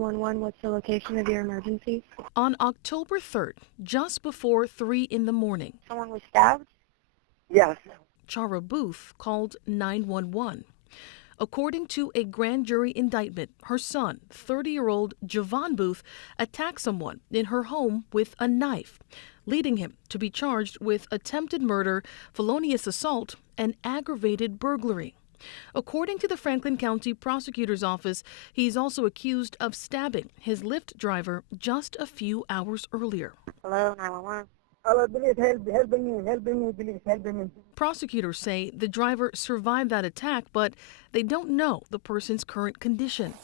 911, what's the location of your emergency? On October 3rd, just before 3 in the morning, Someone was stabbed? Yes. Chara Booth called 911. According to a grand jury indictment, her son, 30-year-old Javon Booth, attacked someone in her home with a knife, leading him to be charged with attempted murder, felonious assault, and aggravated burglary. According to the Franklin County Prosecutor's Office, he's also accused of stabbing his Lyft driver just a few hours earlier. Hello, 911. Hello, please helping me, please helping me. Prosecutors say the driver survived that attack, but they don't know the person's current condition.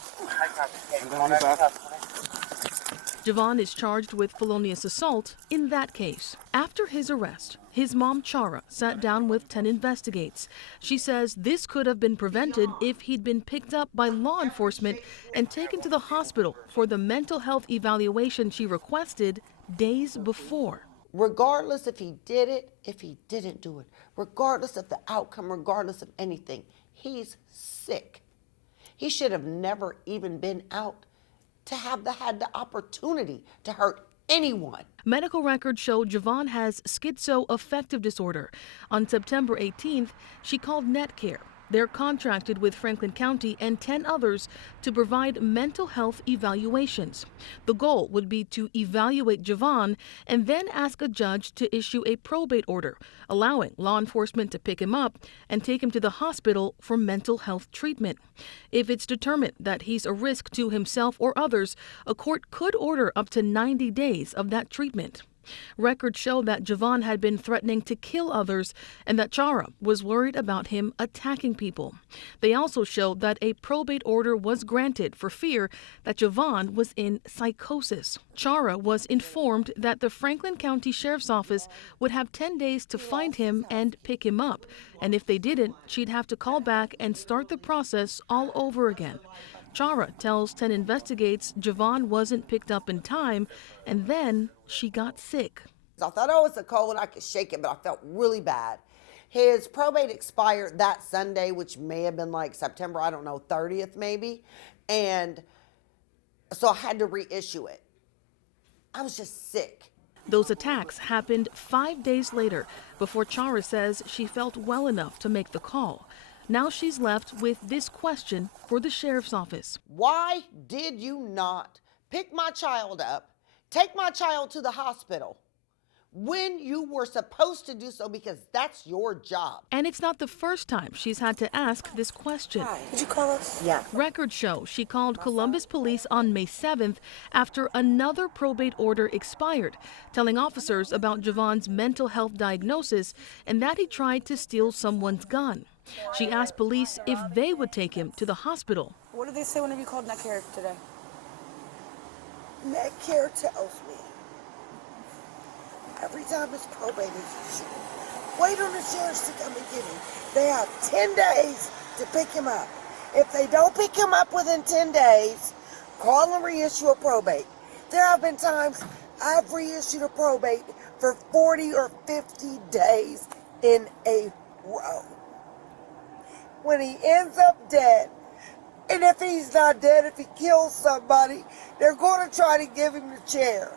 Javon is charged with felonious assault in that case. After his arrest, his mom, Chara, sat down with 10 Investigates. She says this could have been prevented if he'd been picked up by law enforcement and taken to the hospital for the mental health evaluation she requested days before. Regardless if he did it, if he didn't do it, regardless of the outcome, regardless of anything, he's sick. He should have never even been out to have had the opportunity to hurt anyone. Medical records show Javon has schizoaffective disorder. On September 18th, she called NetCare. They're contracted with Franklin County and 10 others to provide mental health evaluations. The goal would be to evaluate Javon and then ask a judge to issue a probate order, allowing law enforcement to pick him up and take him to the hospital for mental health treatment. If it's determined that he's a risk to himself or others, a court could order up to 90 days of that treatment. Records show that Javon had been threatening to kill others and that Chara was worried about him attacking people. They also show that a probate order was granted for fear that Javon was in psychosis. Chara was informed that the Franklin County Sheriff's Office would have 10 days to find him and pick him up, and if they didn't, she'd have to call back and start the process all over again. Chara tells 10 Investigates Javon wasn't picked up in time, and then she got sick. I thought, oh, it's a cold, I could shake it, but I felt really bad. His probate expired that Sunday, which may have been like September, 30th maybe, and so I had to reissue it. I was just sick. Those attacks happened 5 days later, before Chara says she felt well enough to make the call. Now she's left with this question for the sheriff's office. Why did you not pick my child up, take my child to the hospital when you were supposed to do so, because that's your job? And it's not the first time she's had to ask this question. Hi. Did you call us? Yeah. Records show she called Columbus Police on May 7th after another probate order expired, telling officers about Javon's mental health diagnosis and that he tried to steal someone's gun. She asked police if they would take him to the hospital. What did they say whenever you called NetCare today? NetCare tells me every time it's probate issue, wait on the sheriffs to come and get him. They have 10 days to pick him up. If they don't pick him up within 10 days, call and reissue a probate. There have been times I've reissued a probate for 40 or 50 days in a row. When he ends up dead, and if he's not dead, if he kills somebody, they're going to try to give him the chair.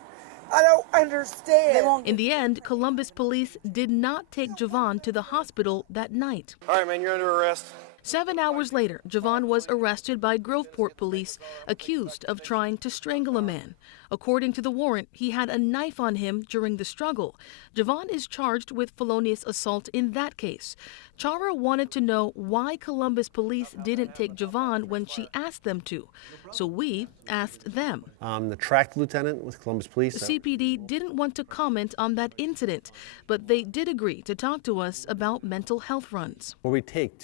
I don't understand. In the end, Columbus Police did not take Javon to the hospital that night. All right, man, you're under arrest. 7 hours later, Javon was arrested by Groveport police, accused of trying to strangle a man. According to the warrant, he had a knife on him during the struggle. Javon is charged with felonious assault in that case. Chara wanted to know why Columbus police didn't take Javon when she asked them to. So we asked them. I'm the track lieutenant with Columbus Police. The CPD didn't want to comment on that incident, but they did agree to talk to us about mental health runs. Where we take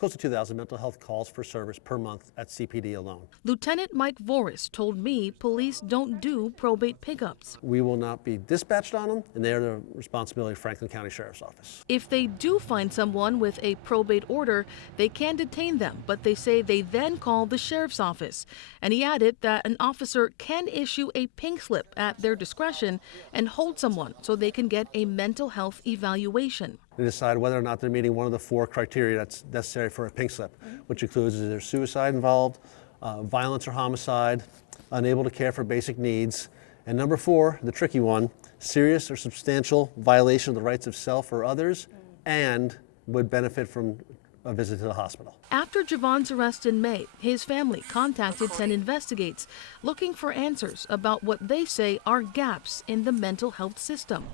close to 2,000 mental health calls for service per month at CPD alone. Lieutenant Mike Voris told me police don't do probate pickups. We will not be dispatched on them, and they are the responsibility of Franklin County Sheriff's Office. If they do find someone with a probate order, they can detain them, but they say they then call the sheriff's office. And he added that an officer can issue a pink slip at their discretion and hold someone so they can get a mental health evaluation. They decide whether or not they're meeting one of the 4 criteria that's necessary for a pink slip, which includes is there suicide involved, violence or homicide, unable to care for basic needs, and number 4, the tricky one, serious or substantial violation of the rights of self or others, and would benefit from a visit to the hospital. After Javon's arrest in May, his family contacted 10 Investigates, looking for answers about what they say are gaps in the mental health system.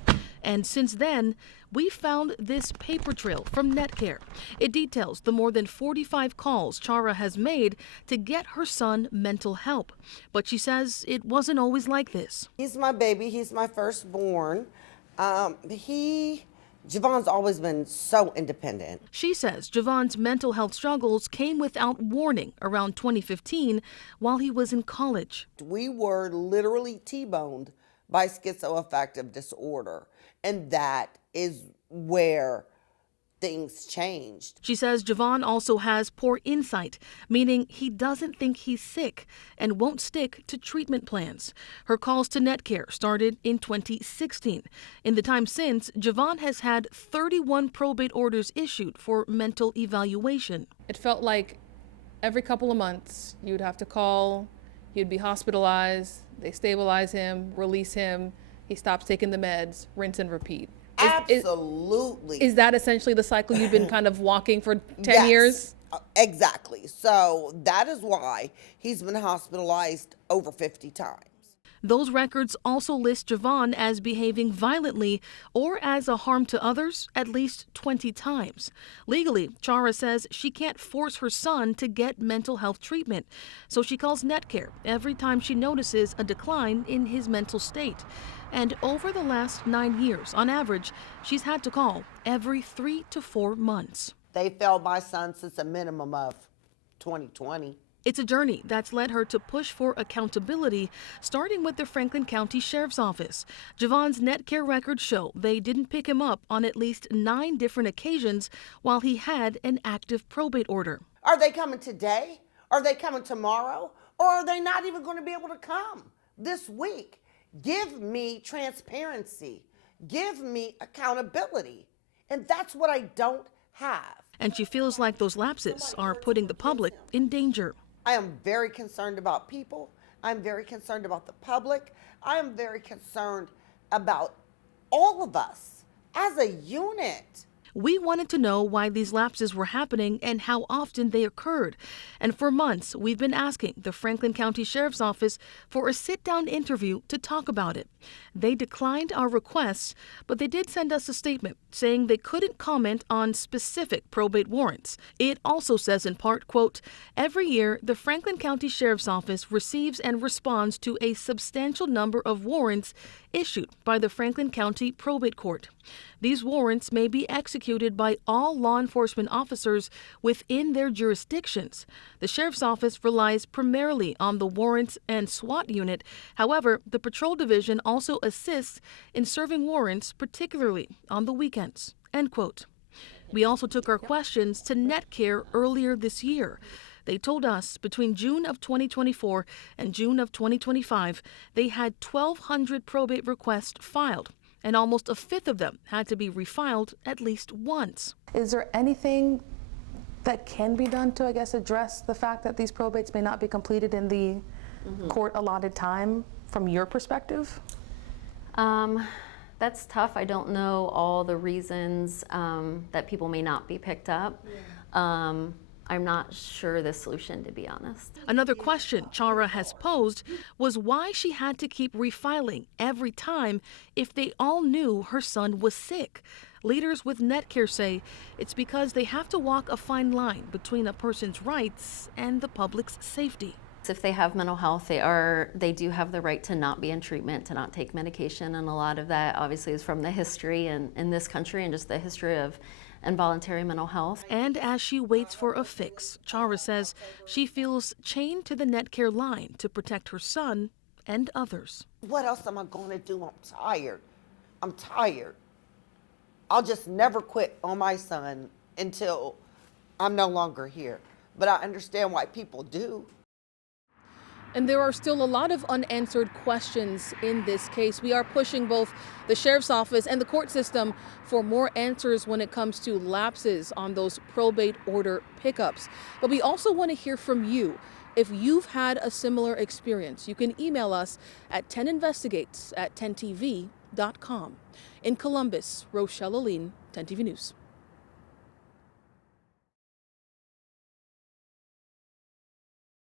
And since then, we found this paper trail from Netcare. It details the more than 45 calls Chara has made to get her son mental help. But she says it wasn't always like this. He's my baby. He's my firstborn. Javon's always been so independent. She says Javon's mental health struggles came without warning around 2015 while he was in college. We were literally T-boned by schizoaffective disorder, and that is where things changed. She says Javon also has poor insight, meaning he doesn't think he's sick and won't stick to treatment plans. Her calls to Netcare started in 2016. In the time since, Javon has had 31 probate orders issued for mental evaluation. It felt like every couple of months you'd have to call, he'd be hospitalized, they stabilize him, release him, he stops taking the meds, rinse and repeat. Absolutely. Is that essentially the cycle you've been kind of walking for 10 Yes, years? Exactly. So that is why he's been hospitalized over 50 times. Those records also list Javon as behaving violently or as a harm to others at least 20 times. Legally, Chara says she can't force her son to get mental health treatment, so she calls Netcare every time she notices a decline in his mental state. And over the last 9 years, on average, she's had to call every 3 to 4 months. They failed my son since a minimum of 2020. It's a journey that's led her to push for accountability, starting with the Franklin County Sheriff's Office. Javon's Netcare records show they didn't pick him up on at least 9 different occasions while he had an active probate order. Are they coming today? Are they coming tomorrow? Or are they not even going to be able to come this week? Give me transparency. Give me accountability. And that's what I don't have. And she feels like those lapses are putting the public in danger. I am very concerned about people. I'm very concerned about the public. I am very concerned about all of us as a unit. We wanted to know why these lapses were happening and how often they occurred. And for months, we've been asking the Franklin County Sheriff's Office for a sit-down interview to talk about it. They declined our requests, but they did send us a statement saying they couldn't comment on specific probate warrants. It also says in part, quote, every year, the Franklin County Sheriff's Office receives and responds to a substantial number of warrants issued by the Franklin County Probate Court. These warrants may be executed by all law enforcement officers within their jurisdictions. The Sheriff's Office relies primarily on the warrants and SWAT unit. However, the Patrol Division also assists in serving warrants, particularly on the weekends. End quote. We also took our questions to Netcare earlier this year. They told us between June of 2024 and June of 2025, they had 1,200 probate requests filed, and almost a fifth of them had to be refiled at least once. Is there anything that can be done to, I guess, address the fact that these probates may not be completed in the court allotted time from your perspective? That's tough. I don't know all the reasons that people may not be picked up. I'm not sure the solution, to be honest. Another question Chara has posed was why she had to keep refiling every time if they all knew her son was sick. Leaders with Netcare say it's because they have to walk a fine line between a person's rights and the public's safety. If they have mental health, they do have the right to not be in treatment, to not take medication, and a lot of that obviously is from the history in this country and just the history of involuntary mental health. And as she waits for a fix, Chara says she feels chained to the Netcare line to protect her son and others. What else am I going to do? I'm tired. I'm tired. I'll just never quit on my son until I'm no longer here. But I understand why people do. And there are still a lot of unanswered questions in this case. We are pushing both the Sheriff's Office and the court system for more answers when it comes to lapses on those probate order pickups. But we also want to hear from you. If you've had a similar experience, you can email us at 10investigates@10tv.com. In Columbus, Rochelle Aline, 10TV News.